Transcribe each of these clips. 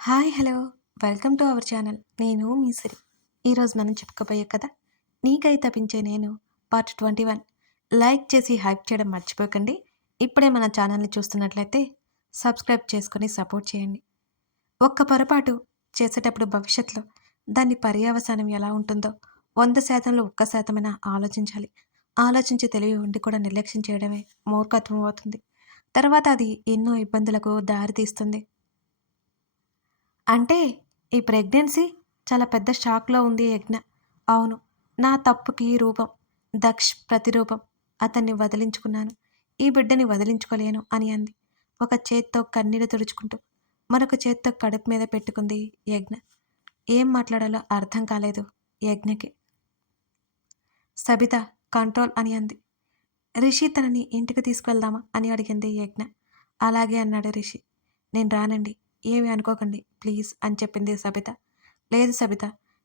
Hi hello welcome to our channel. నేను మీ సిరి. ఈరోజు మనం చెప్పుకోబోయే కథ నీకై తపించే నేను పార్ట్ 21. లైక్ చేసి హైప్ చేయడం మర్చిపోకండి. ఇప్పుడే మన ఛానల్ని చూస్తున్నట్లయితే సబ్స్క్రైబ్ చేసుకొని సపోర్ట్ చేయండి. ఒక్క పొరపాటు చేసేటప్పుడు భవిష్యత్తులో దాని పర్యవసానం ఎలా ఉంటుందో 100%లో 1% ఆలోచించాలి. ఆలోచించి తెలివి ఉండి కూడా నిర్లక్ష్యం చేయడమే మూర్ఖత్వం అవుతుంది. తర్వాత అది ఎన్నో ఇబ్బందులకు దారితీస్తుంది. అంటే ఈ ప్రెగ్నెన్సీ చాలా పెద్ద షాక్‌లో ఉంది యజ్ఞ. అవును. నా తప్పుకి రూపం. దక్ష్ ప్రతిరూపం. అతన్ని వదిలించుకున్నాను. ఈ బిడ్డని వదిలించుకోలేను అని అంది. ఒక చేత్తో కన్నీరు తుడుచుకుంటూ, మరొక చేత్తో కడుపు మీద పెట్టుకుంది యజ్ఞ. ఏం మాట్లాడాలో అర్థం కాలేదు యజ్ఞకి. సబిత కంట్రోల్ అని అంది. రిషి తనని ఇంటికి తీసుకువెళ్దామా అని అడిగింది యజ్ఞ. అలాగే అన్నాడు రిషి. నేను రానండి. ఏమి అనుకోకండి ప్లీజ్ అని చెప్పింది సబిత. లేదు సబిత,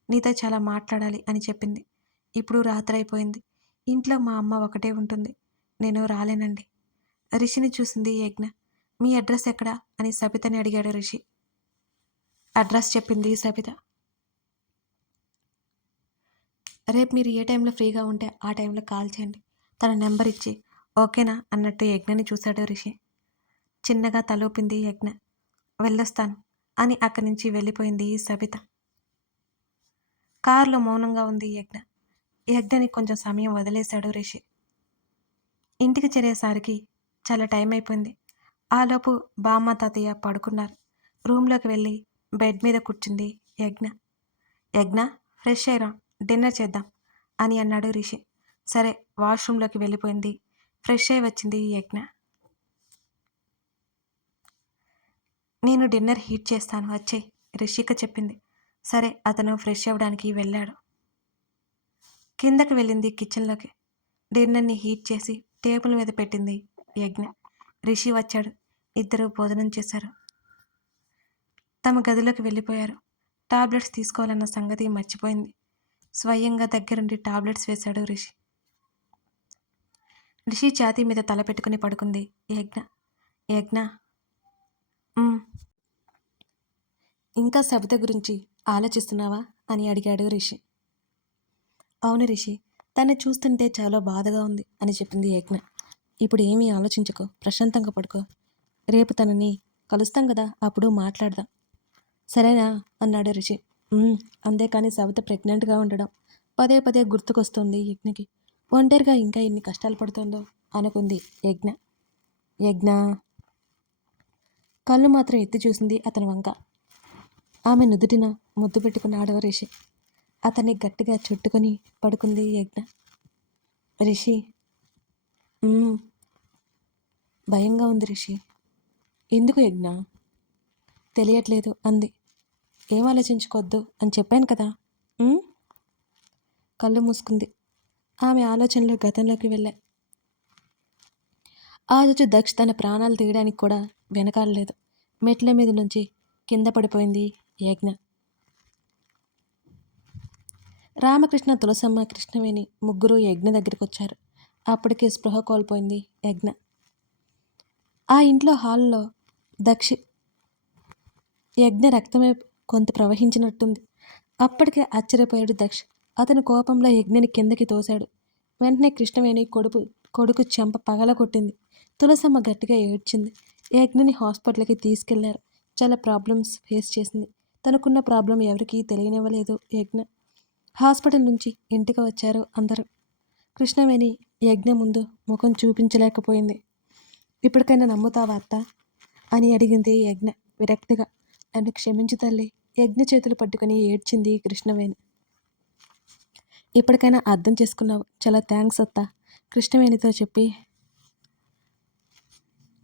నీతో చాలా మాట్లాడాలి అని చెప్పింది. ఇప్పుడు రాత్రి అయిపోయింది. ఇంట్లో మా అమ్మ ఒకటే ఉంటుంది. నేను రాలేనండి. రిషిని చూసింది యజ్ఞ. మీ అడ్రస్ ఎక్కడా అని సబితని అడిగాడు రిషి. అడ్రస్ చెప్పింది సబిత. రేపు మీరు ఏ టైంలో ఫ్రీగా ఉంటే ఆ టైంలో కాల్ చేయండి. తన నెంబర్ ఇచ్చి ఓకేనా అన్నట్టు యజ్ఞని చూశాడు రిషి. చిన్నగా తలూపింది యజ్ఞ. వెళ్ళొస్తాను అని అక్కడి నుంచి వెళ్ళిపోయింది సబిత. కారులో మౌనంగా ఉంది యజ్ఞ. యజ్ఞని కొంచెం సమయం వదిలేశాడు రిషి. ఇంటికి చేరేసరికి చాలా టైం అయిపోయింది. ఆలోపు బామ్మ తాతయ్య పడుకున్నారు. రూమ్లోకి వెళ్ళి బెడ్ మీద కూర్చుంది యజ్ఞ. యజ్ఞ, ఫ్రెష్ అయ్యిరా, డిన్నర్ చేద్దాం అని అన్నాడు రిషి. సరే వాష్రూమ్లోకి వెళ్ళిపోయింది. ఫ్రెష్ అయి వచ్చింది యజ్ఞ. నేను డిన్నర్ హీట్ చేస్తాను వచ్చేయ్ రిషిక చెప్పింది. సరే అతను ఫ్రెష్ అవ్వడానికి వెళ్ళాడు. కిందకి వెళ్ళింది కిచెన్లోకి. డిన్నర్ని హీట్ చేసి టేబుల్ మీద పెట్టింది యజ్ఞ. రిషి వచ్చాడు. ఇద్దరు భోజనం చేశారు. తమ గదిలోకి వెళ్ళిపోయారు. టాబ్లెట్స్ తీసుకోవాలన్న సంగతి మర్చిపోయింది. స్వయంగా దగ్గరుండి టాబ్లెట్స్ వేశాడు రిషి. రిషి ఛాతీ మీద తల పెట్టుకుని పడుకుంది యజ్ఞ. యజ్ఞ, ఇంకా సబిత గురించి ఆలోచిస్తున్నావా అని అడిగాడు రిషి. అవును రిషి, తన్ని చూస్తుంటే చాలా బాధగా ఉంది అని చెప్పింది యజ్ఞ. ఇప్పుడు ఏమీ ఆలోచించుకో, ప్రశాంతంగా పడుకో. రేపు తనని కలుస్తాం కదా, అప్పుడు మాట్లాడదాం సరేనా అన్నాడు రిషి. అంతేకాని సబిత ప్రెగ్నెంట్గా ఉండడం పదే పదే గుర్తుకొస్తుంది యజ్ఞకి. ఒంటరిగా ఇంకా ఎన్ని కష్టాలు పడుతుందో అనుకుంది యజ్ఞ. యజ్ఞ కళ్ళు మాత్రం ఎత్తి చూసింది అతని వంక. ఆమె నుదుటిన ముద్దు పెట్టుకున్నాడు రిషి. అతన్ని గట్టిగా చుట్టుకొని పడుకుంది యజ్ఞ. రిషి, భయంగా ఉంది రిషి. ఎందుకు యజ్ఞ? తెలియట్లేదు అంది. ఏం ఆలోచించుకోవద్దు అని చెప్పాను కదా. కళ్ళు మూసుకుంది. ఆమె ఆలోచనలు గతంలోకి వెళ్ళాయి. ఆ రోజు దక్ష్ తన ప్రాణాలు తీయడానికి కూడా వెనకాడలేదు. మెట్ల మీద నుంచి కింద పడిపోయింది యజ్ఞ. రామకృష్ణ, తులసమ్మ, కృష్ణవేణి ముగ్గురు యజ్ఞ దగ్గరికి వచ్చారు. అప్పటికే స్పృహ కోల్పోయింది యజ్ఞ. ఆ ఇంట్లో హాల్లో దక్షి యజ్ఞ రక్తమే కొంత ప్రవహించినట్టుంది. అప్పటికే ఆశ్చర్యపోయాడు దక్ష్. అతని కోపంలో యజ్ఞని కిందకి తోశాడు. వెంటనే కృష్ణవేణి కొడుకు చెంప పగలగొట్టింది. తులసమ్మ గట్టిగా ఏడ్చింది. యజ్ఞని హాస్పిటల్కి తీసుకెళ్లారు. చాలా ప్రాబ్లమ్స్ ఫేస్ చేసింది. తనకున్న ప్రాబ్లం ఎవరికీ తెలియనివ్వలేదు యజ్ఞ. హాస్పిటల్ నుంచి ఇంటికి వచ్చారు అందరూ. కృష్ణవేణి యజ్ఞ ముందు ముఖం చూపించలేకపోయింది. ఇప్పటికైనా నమ్ముతావా అత్త అని అడిగింది యజ్ఞ విరక్తిగా. నన్ను క్షమించు తల్లి. యజ్ఞ చేతులు పట్టుకుని ఏడ్చింది కృష్ణవేణి. ఇప్పటికైనా అర్థం చేసుకున్నావు, చాలా థ్యాంక్స్ అత్త కృష్ణవేణితో చెప్పి.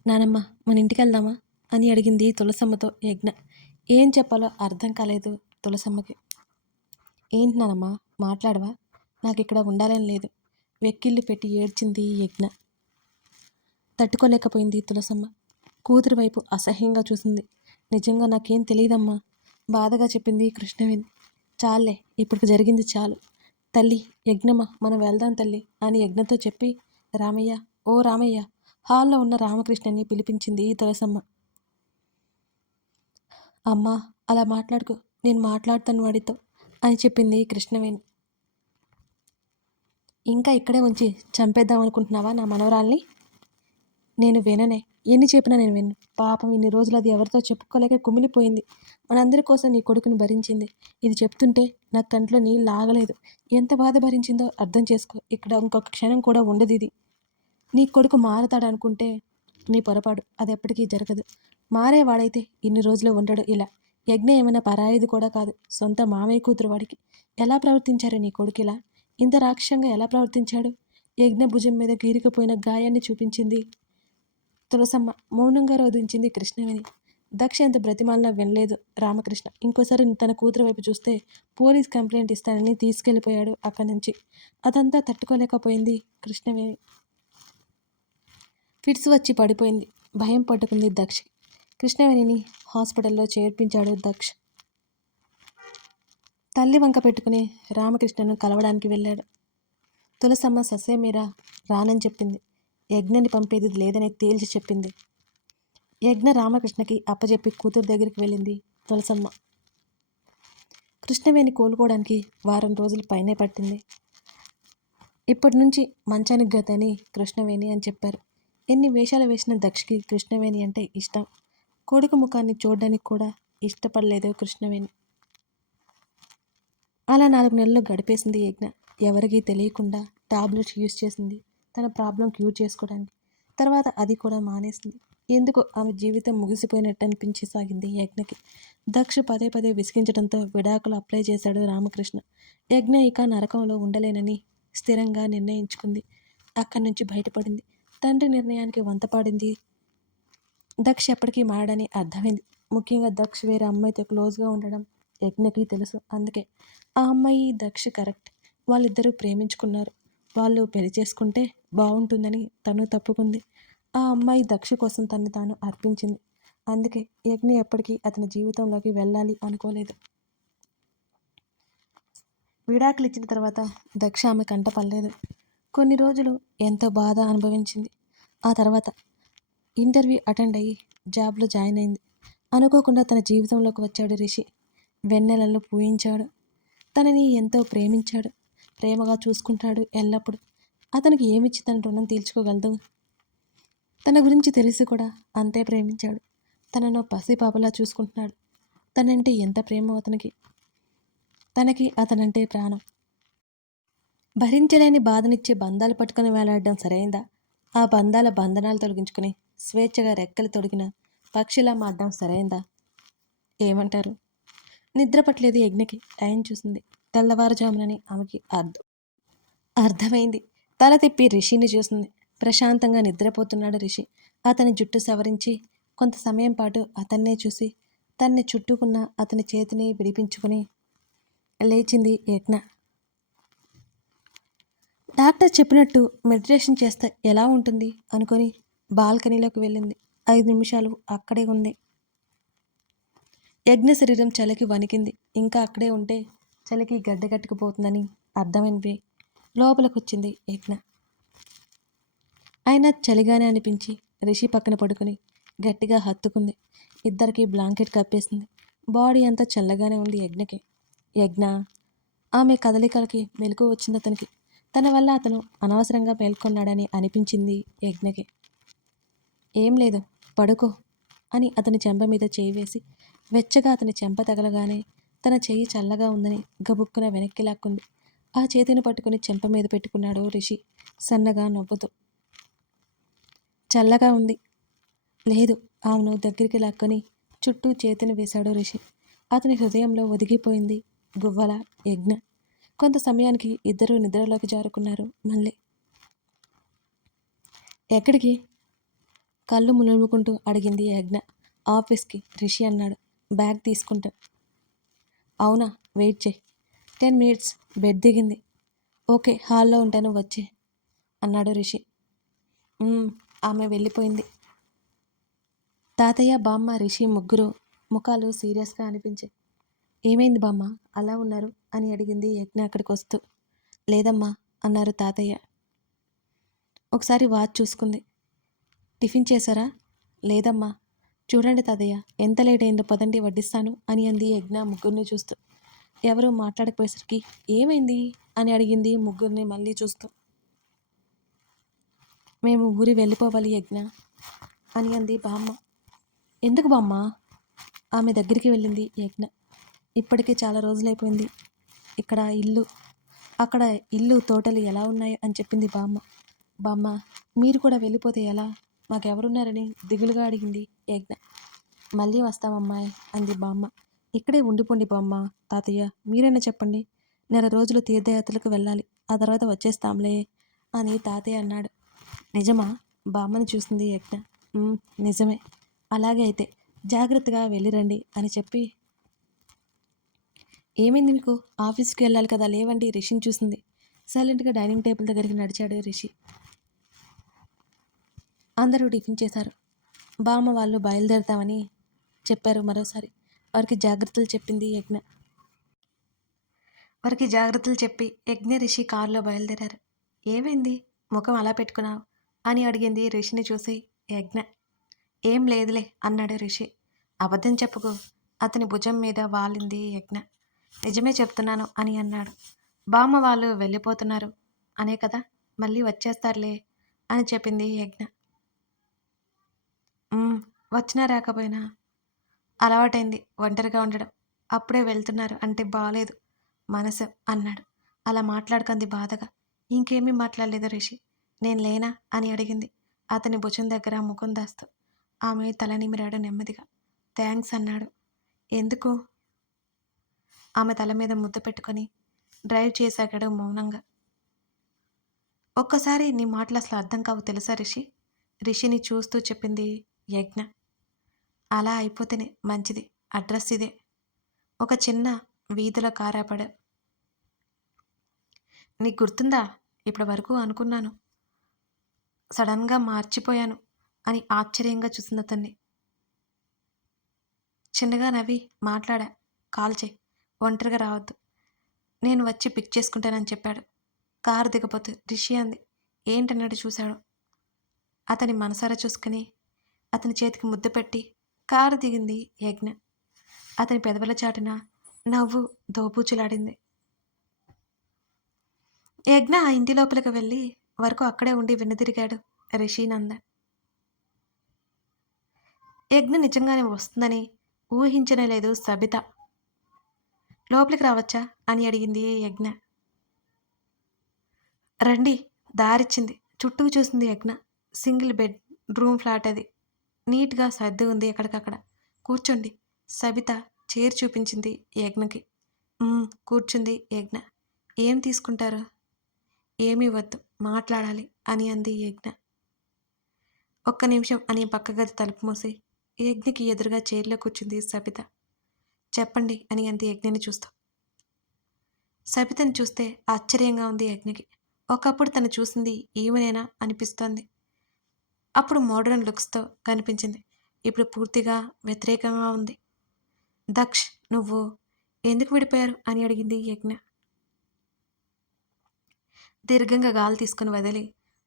నానమ్మ మన ఇంటికి వెళ్దామా అని అడిగింది తులసమ్మతో యజ్ఞ. ఏం చెప్పాలో అర్థం కాలేదు తులసమ్మకి. ఏంటి నానమ్మ మాట్లాడవా? నాకు ఇక్కడ ఉండాలని లేదు వెక్కిళ్ళు పెట్టి ఏడ్చింది యజ్ఞ. తట్టుకోలేకపోయింది తులసమ్మ. కూతురు వైపు అసహ్యంగా చూసింది. నిజంగా నాకేం తెలియదమ్మా బాధగా చెప్పింది కృష్ణవేణి. చాలే, ఇప్పుడు జరిగింది చాలు తల్లి. యజ్ఞమ్మ మనం వెళ్దాం తల్లి అని యజ్ఞతో చెప్పి రామయ్య, ఓ రామయ్య హాల్లో ఉన్న రామకృష్ణని పిలిపించింది తులసమ్మ. అమ్మా అలా మాట్లాడుకో, నేను మాట్లాడతాను వాడితో అని చెప్పింది కృష్ణవేణి. ఇంకా ఇక్కడే ఉంచి చంపేద్దాం అనుకుంటున్నావా నా మనవరాల్ని? నేను విననే. ఎన్ని చెప్పినా నేను విన్ను. పాపం ఇన్ని రోజులు అది ఎవరితో చెప్పుకోలేక కుమిలిపోయింది. మనందరి కోసం నీ కొడుకుని భరించింది. ఇది చెప్తుంటే నా కంట్లో నీళ్ళు ఆగలేదు. ఎంత బాధ భరించిందో అర్థం చేసుకో. ఇక్కడ ఇంకొక క్షణం కూడా ఉండదిది. నీ కొడుకు మారతాడనుకుంటే నీ పొరపాటు. అది ఎప్పటికీ జరగదు. మారేవాడైతే ఇన్ని రోజులు ఉండడు ఇలా. యజ్ఞ ఏమైనా పరాయిది కూడా కాదు. సొంత మామయ్య కూతురు వాడికి. ఎలా ప్రవర్తించారు నీ కొడుకు ఇలా? ఇంత రాక్షసంగా ఎలా ప్రవర్తించాడు? యజ్ఞ భుజం మీద గీరుకుపోయిన గాయాన్ని చూపించింది తులసమ్మ. మౌనంగా రోధించింది కృష్ణవేణి. దక్ష ఎంత బ్రతిమాలినా వినలేదు రామకృష్ణ. ఇంకోసారి తన కూతురు వైపు చూస్తే పోలీస్ కంప్లైంట్ ఇస్తానని తీసుకెళ్ళిపోయాడు అక్కడి నుంచి. అదంతా తట్టుకోలేకపోయింది కృష్ణవేణి. ఫిట్స్ వచ్చి పడిపోయింది. భయం పట్టుకుంది దక్ష్. కృష్ణవేణిని హాస్పిటల్లో చేర్పించాడు దక్ష్. తల్లి వంక పెట్టుకుని రామకృష్ణను కలవడానికి వెళ్ళాడు. తులసమ్మ ససేమీరా రానని చెప్పింది. యజ్ఞని పంపేది లేదని తేల్చి చెప్పింది. యజ్ఞ రామకృష్ణకి అప్పచెప్పి కూతురు దగ్గరికి వెళ్ళింది తులసమ్మ. కృష్ణవేణి కోలుకోవడానికి వారం రోజుల పైనే పట్టింది. ఇప్పటి నుంచి మంచానికి గతని కృష్ణవేణి అని చెప్పారు. ఎన్ని వేషాలు వేసిన దక్షకి కృష్ణవేణి అంటే ఇష్టం. కొడుకు ముఖాన్ని చూడడానికి కూడా ఇష్టపడలేదు కృష్ణవేణి. అలా 4 నెలలు గడిపేసింది యజ్ఞ. ఎవరికీ తెలియకుండా టాబ్లెట్స్ యూజ్ చేసింది తన ప్రాబ్లం క్యూర్ చేసుకోవడానికి. తర్వాత అది కూడా మానేసింది. ఎందుకో ఆమె జీవితం ముగిసిపోయినట్టు అనిపించసాగింది యజ్ఞకి. దక్ష పదే పదే విసిగించడంతో విడాకులు అప్లై చేశాడు రామకృష్ణ. యజ్ఞ ఇక నరకంలో ఉండలేనని స్థిరంగా నిర్ణయించుకుంది. అక్కడి నుంచి బయటపడింది. తండ్రి నిర్ణయానికి వంతపాడింది. దక్ష ఎప్పటికీ మారడని అర్థమైంది. ముఖ్యంగా దక్ష వేరే అమ్మాయితో క్లోజ్గా ఉండడం యజ్ఞకి తెలుసు. అందుకే ఆ అమ్మాయి దక్ష కరెక్ట్. వాళ్ళిద్దరూ ప్రేమించుకున్నారు. వాళ్ళు పెళ్లి చేసుకుంటే బాగుంటుందని తను తప్పుకుంది. ఆ అమ్మాయి దక్ష కోసం తను తాను అర్పించింది. అందుకే యజ్ఞ ఎప్పటికీ అతని జీవితంలోకి వెళ్ళాలి అనుకోలేదు. విడాకులు ఇచ్చిన తర్వాత దక్ష ఆమె కంట పడలేదు. కొన్ని రోజులు ఎంతో బాధ అనుభవించింది. ఆ తర్వాత ఇంటర్వ్యూ అటెండ్ అయ్యి జాబ్లో జాయిన్ అయింది. అనుకోకుండా తన జీవితంలోకి వచ్చాడు రిషి. వెన్నెలలో పూయించాడు. తనని ఎంతో ప్రేమించాడు. ప్రేమగా చూసుకుంటాడు ఎల్లప్పుడూ. అతనికి ఏమిచ్చి తన రుణం తీర్చుకోగలదు? తన గురించి తెలిసి కూడా అంతే ప్రేమించాడు. తనను పసిపాపలా చూసుకుంటున్నాడు. తనంటే ఎంత ప్రేమో అతనికి. తనకి అతనంటే ప్రాణం. భరించలేని బాధనిచ్చే బంధాలు పట్టుకుని వేలాడడం సరైందా? ఆ బంధాల బంధనాలు తొలగించుకుని స్వేచ్ఛగా రెక్కలు తొడిగిన పక్షిలా మారడం సరైందా? ఏమంటారు? నిద్ర పట్టలేదు యజ్ఞకి. టైం చూసింది. తెల్లవారుజామునని ఆమెకి అర్థమైంది. తల తిప్పి రిషిని చూసింది. ప్రశాంతంగా నిద్రపోతున్నాడు రిషి. అతని జుట్టు సవరించి కొంత సమయం పాటు అతన్నే చూసి తన్ని చుట్టుకున్న అతని చేతిని విడిపించుకుని లేచింది యజ్ఞ. డాక్టర్ చెప్పినట్టు మెడిటేషన్ చేస్తే ఎలా ఉంటుంది అనుకొని బాల్కనీలోకి వెళ్ళింది. 5 నిమిషాలు అక్కడే ఉంది. యజ్ఞ శరీరం చలికి వణికింది. ఇంకా అక్కడే ఉంటే చలికి గడ్డగట్టుకుపోతుందని అర్థమైంది. లోపలికొచ్చింది యజ్ఞ. అయినా చలిగానే అనిపించి రిషి పక్కన పడుకుని గట్టిగా హత్తుకుంది. ఇద్దరికి బ్లాంకెట్ కప్పేసింది. బాడీ అంతా చల్లగానే ఉంది యజ్ఞకి. యజ్ఞ ఆమె కదలికలకి మెలకు వచ్చింది అతనికి. తన వల్ల అతను అనవసరంగా మేల్కొన్నాడని అనిపించింది యజ్ఞకి. ఏం లేదు, పడుకో అని అతని చెంప మీద చేయి వేసి వెచ్చగా అతని చెంప తగలగానే తన చెయ్యి చల్లగా ఉందని గబుక్కున వెనక్కి లాక్కుంది. ఆ చేతిని పట్టుకుని చెంప మీద పెట్టుకున్నాడు రిషి సన్నగా నవ్వుతూ. చల్లగా ఉంది. లేదు, ఆమెను దగ్గరికి లాక్కొని చుట్టూ చేతిని వేశాడు రిషి. అతని హృదయంలో ఒదిగిపోయింది గువ్వల యజ్ఞ. కొంత సమయానికి ఇద్దరూ నిద్రలోకి జారుకున్నారు. మళ్ళీ ఎక్కడికి? కళ్ళు ములుముకుంటూ అడిగింది యజ్ఞ. ఆఫీస్కి రిషి అన్నాడు బ్యాగ్ తీసుకుంటూ. అవునా, వెయిట్ చేయి. 10 మినిట్స్. బెడ్ దిగింది. ఓకే, హాల్లో ఉంటాను వచ్చే అన్నాడు రిషి. ఆమె వెళ్ళిపోయింది. తాతయ్య, బామ్మ, రిషి ముగ్గురు ముఖాలు సీరియస్గా అనిపించాయి. ఏమైంది బామ్మ అలా ఉన్నారు అని అడిగింది యజ్ఞ అక్కడికి వస్తూ. లేదమ్మా అన్నారు తాతయ్య. ఒకసారి వాచ్ చూసుకుంది. టిఫిన్ చేశారా? లేదమ్మా. చూడండి తాతయ్య, ఎంత లేట్ అయిందో పదండి వడ్డిస్తాను అని అంది యజ్ఞ ముగ్గురిని చూస్తూ. ఎవరూ మాట్లాడకపోయేసరికి ఏమైంది అని అడిగింది ముగ్గురిని మళ్ళీ చూస్తూ. మేము ఊరి వెళ్ళిపోవాలి యజ్ఞ అని అంది బామ్మ. ఎందుకు బామ్మ? ఆమె దగ్గరికి వెళ్ళింది యజ్ఞ. ఇప్పటికే చాలా రోజులైపోయింది ఇక్కడ ఇల్లు, అక్కడ ఇల్లు తోటలు ఎలా ఉన్నాయో అని చెప్పింది బామ్మ. బామ్మ, మీరు కూడా వెళ్ళిపోతే ఎలా? మాకెవరున్నారని దిగులుగా అడిగింది యజ్ఞ. మళ్ళీ వస్తామమ్మాయి అంది బామ్మ. ఇక్కడే ఉండిపోండి బామ్మ. తాతయ్య మీరైనా చెప్పండి, నెల రోజులు తీర్థయాత్రలకు వెళ్ళాలి, ఆ తర్వాత వచ్చేస్తాంలే అని తాతయ్య అన్నాడు. నిజమా? బామ్మని చూసింది యజ్ఞ. నిజమే. అలాగే అయితే జాగ్రత్తగా వెళ్ళిరండి అని చెప్పి, ఏమైంది మీకు? ఆఫీస్కి వెళ్ళాలి కదా, లేవండి రిషిని చూసింది. సైలెంట్గా డైనింగ్ టేబుల్ దగ్గరికి నడిచాడు రిషి. అందరూ టిఫిన్ చేశారు. బామ్మ వాళ్ళు బయలుదేరుతామని చెప్పారు మరోసారి. వారికి జాగ్రత్తలు చెప్పింది యజ్ఞ. వారికి జాగ్రత్తలు చెప్పి యజ్ఞ రిషి కారులో బయలుదేరారు. ఏమైంది ముఖం అలా పెట్టుకున్నావు అని అడిగింది రిషిని చూసి యజ్ఞ. ఏం లేదులే అన్నాడు రిషి. అబద్ధం చెప్పుకో. అతని భుజం మీద వాలింది యజ్ఞ. నిజమే చెప్తున్నాను అని అన్నాడు. బామ్మ వాళ్ళు వెళ్ళిపోతున్నారు అనే కదా, మళ్ళీ వచ్చేస్తారులే అని చెప్పింది యజ్ఞ. వచ్చినా రాకపోయినా అలవాటైంది ఒంటరిగా ఉండడం. అప్పుడే వెళ్తున్నారు అంటే బాలేదు మనసు అన్నాడు. అలా మాట్లాడుకుంది బాధగా. ఇంకేమీ మాట్లాడలేదు రిషి. నేను లేనా అని అడిగింది అతని భుజం దగ్గర ముఖం దాస్తూ. ఆమె తల నిమిరాడు నెమ్మదిగా. థ్యాంక్స్ అన్నాడు. ఎందుకు? ఆమె తల మీద ముద్దు పెట్టుకొని డ్రైవ్ చేసాగాడు మౌనంగా. ఒక్కసారి నీ మాటలు అసలు అర్థం కావు తెలుసా రిషి? రిషిని చూస్తూ చెప్పింది యజ్ఞ. అలా అయిపోతేనే మంచిది. అడ్రస్ ఇదే. ఒక చిన్న వీధిలో కారాపడ. నీకు గుర్తుందా? ఇప్పటి వరకు అనుకున్నాను, సడన్గా మార్చిపోయాను అని ఆశ్చర్యంగా చూసింది అతన్ని. చిన్నగా నవ్వి మాట్లాడా. కాల్ చేయి, ఒంటరిగా రావద్దు, నేను వచ్చి పిక్ చేసుకుంటానని చెప్పాడు. కారు దిగపోతూ రిషి అంది. ఏంటన్నాడు చూశాడు. అతని మనసారా చూసుకుని అతని చేతికి ముద్దు పెట్టి కారు దిగింది యజ్ఞ. అతని పెదవుల చాటున నవ్వు దోబూచులాడింది. యజ్ఞ ఆ ఇంటి లోపలికి వెళ్ళి వరకు అక్కడే ఉండి వెనుదిరిగాడు రిషినందన్. యజ్ఞ నిజంగానే వస్తుందని ఊహించనే లేదు సబిత. లోపలికి రావచ్చా అని అడిగింది యజ్ఞ. రండి దారిచ్చింది. చుట్టూ చూసింది యజ్ఞ. సింగిల్ బెడ్ రూమ్ ఫ్లాట్ అది. నీట్గా సర్ది ఉంది ఎక్కడికక్కడ. కూర్చోండి. సబిత చైర్ చూపించింది యజ్ఞకి. కూర్చుంది యజ్ఞ. ఏం తీసుకుంటారు? ఏమీ వద్దు, మాట్లాడాలి అని అంది యజ్ఞ. ఒక్క నిమిషం అని పక్క గది తలుపు మూసి యజ్ఞకి ఎదురుగా చైర్లో కూర్చుంది సబిత. చెప్పండి అని అంది యజ్ఞని చూస్తూ. సబితని చూస్తే ఆశ్చర్యంగా ఉంది యజ్ఞకి. ఒకప్పుడు తను చూసింది ఈమెనేనా అనిపిస్తోంది. అప్పుడు మోడర్న్ లుక్స్తో కనిపించింది. ఇప్పుడు పూర్తిగా వ్యతిరేకంగా ఉంది. దక్ష్, నువ్వు ఎందుకు విడిపోయారు అని అడిగింది యజ్ఞ. దీర్ఘంగా గాలి తీసుకుని వదిలి,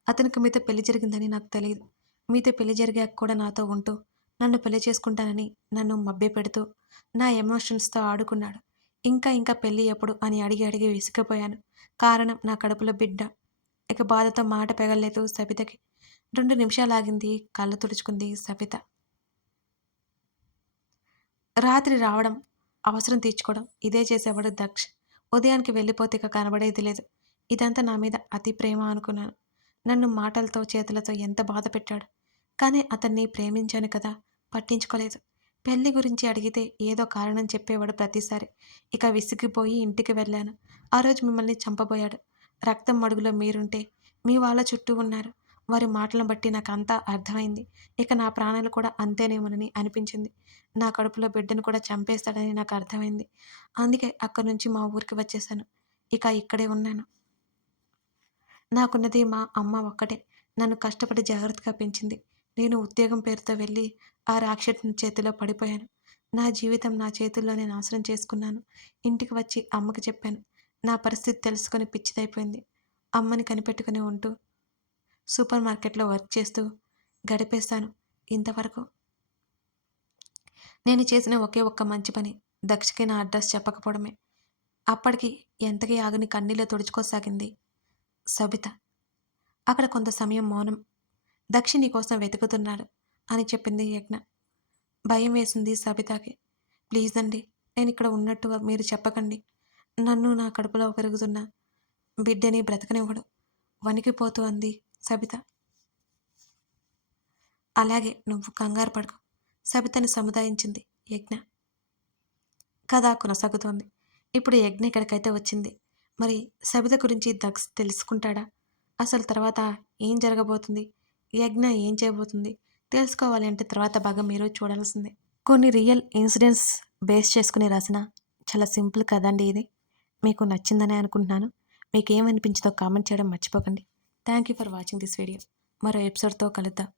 అతనికి మీతో పెళ్లి జరిగిందని నాకు తెలియదు. మీతో పెళ్లి జరిగాక కూడా నాతో ఉంటూ నన్ను పెళ్లి చేసుకుంటానని నన్ను మభ్యపెడుతూ నా ఎమోషన్స్తో ఆడుకున్నాడు. ఇంకా ఇంకా పెళ్ళి ఎప్పుడు అని అడిగి అడిగి విసిగిపోయాను. కారణం నా కడుపులో బిడ్డ. ఇక బాధతో మాట పెగలేదు సబితకి. 2 నిమిషాలాగింది. కళ్ళు తుడుచుకుంది సబిత. రాత్రి రావడం, అవసరం తీర్చుకోవడం ఇదే చేసేవాడు దక్ష్. ఉదయానికి వెళ్ళిపోతే ఇక కనబడేది లేదు. ఇదంతా నా మీద అతి ప్రేమ అనుకున్నాను. నన్ను మాటలతో చేతులతో ఎంత బాధ పెట్టాడు. కానీ అతన్ని ప్రేమించాను కదా, పట్టించుకోలేదు. పెళ్లి గురించి అడిగితే ఏదో కారణం చెప్పేవాడు ప్రతిసారి. ఇక విసిగిపోయి ఇంటికి వెళ్ళాను. ఆ రోజు మిమ్మల్ని చంపబోయాడు. రక్తం మడుగులో మీరుంటే మీ వాళ్ళ చుట్టూ ఉన్నారు. వారి మాటలను బట్టి నాకు అంతా అర్థమైంది. ఇక నా ప్రాణాలు కూడా అంతేనేమోనని అనిపించింది. నా కడుపులో బిడ్డను కూడా చంపేస్తాడని నాకు అర్థమైంది. అందుకే అక్కడి నుంచి మా ఊరికి వచ్చేసాను. ఇక ఇక్కడే ఉన్నాను. నాకున్నది మా అమ్మ ఒక్కటే. నన్ను కష్టపడి జాగ్రత్తగా పెంచింది. నేను ఉద్యోగం పేరుతో వెళ్ళి ఆ రాక్షసుని చేతిలో పడిపోయాను. నా జీవితం నా చేతుల్లోనే నాశనం చేసుకున్నాను. ఇంటికి వచ్చి అమ్మకి చెప్పాను. నా పరిస్థితి తెలుసుకొని పిచ్చిదైపోయింది. అమ్మని కనిపెట్టుకుని ఉంటూ సూపర్ మార్కెట్లో వర్క్ చేస్తూ గడిపేస్తాను ఇంతవరకు. నేను చేసిన ఒకే ఒక్క మంచి పని దక్షకి నా అడ్రస్ చెప్పకపోవడమే. అప్పటికి ఎంతకీ ఆగని కన్నీళ్లు తుడుచుకోసాగింది సబిత. అక్కడ కొంత సమయం మౌనం. దక్షి నీకోసం వెతుకుతున్నాడు అని చెప్పింది యజ్ఞ. భయం వేసింది సబితకి. ప్లీజ్ అండి, నేనిక్కడ ఉన్నట్టుగా మీరు చెప్పకండి. నన్ను నా కడుపులో పెరుగుతున్న బిడ్డని బ్రతకనివ్వడు వణికిపోతూ అంది సబిత. అలాగే, నువ్వు కంగారు పడకు, సబితని సముదాయించింది యజ్ఞ. కథ కొనసాగుతోంది. ఇప్పుడు యజ్ఞ ఇక్కడికైతే వచ్చింది. మరి సబిత గురించి దక్ష్ తెలుసుకుంటాడా? అసలు తర్వాత ఏం జరగబోతుంది? యజ్ఞ ఏం చేయబోతుంది? తెలుసుకోవాలి అంటే తర్వాత భాగం మీరు చూడాల్సిందే. కొన్ని రియల్ ఇన్సిడెంట్స్ బేస్ చేసుకుని రాసిన చాలా సింపుల్ కథ అండి ఇది. మీకు నచ్చిందనే అనుకుంటున్నాను. మీకు ఏమనిపించిందో కామెంట్ చేయడం మర్చిపోకండి. Thank you for watching this video. మరో ఎపిసోడ్తో కలుద్దాం.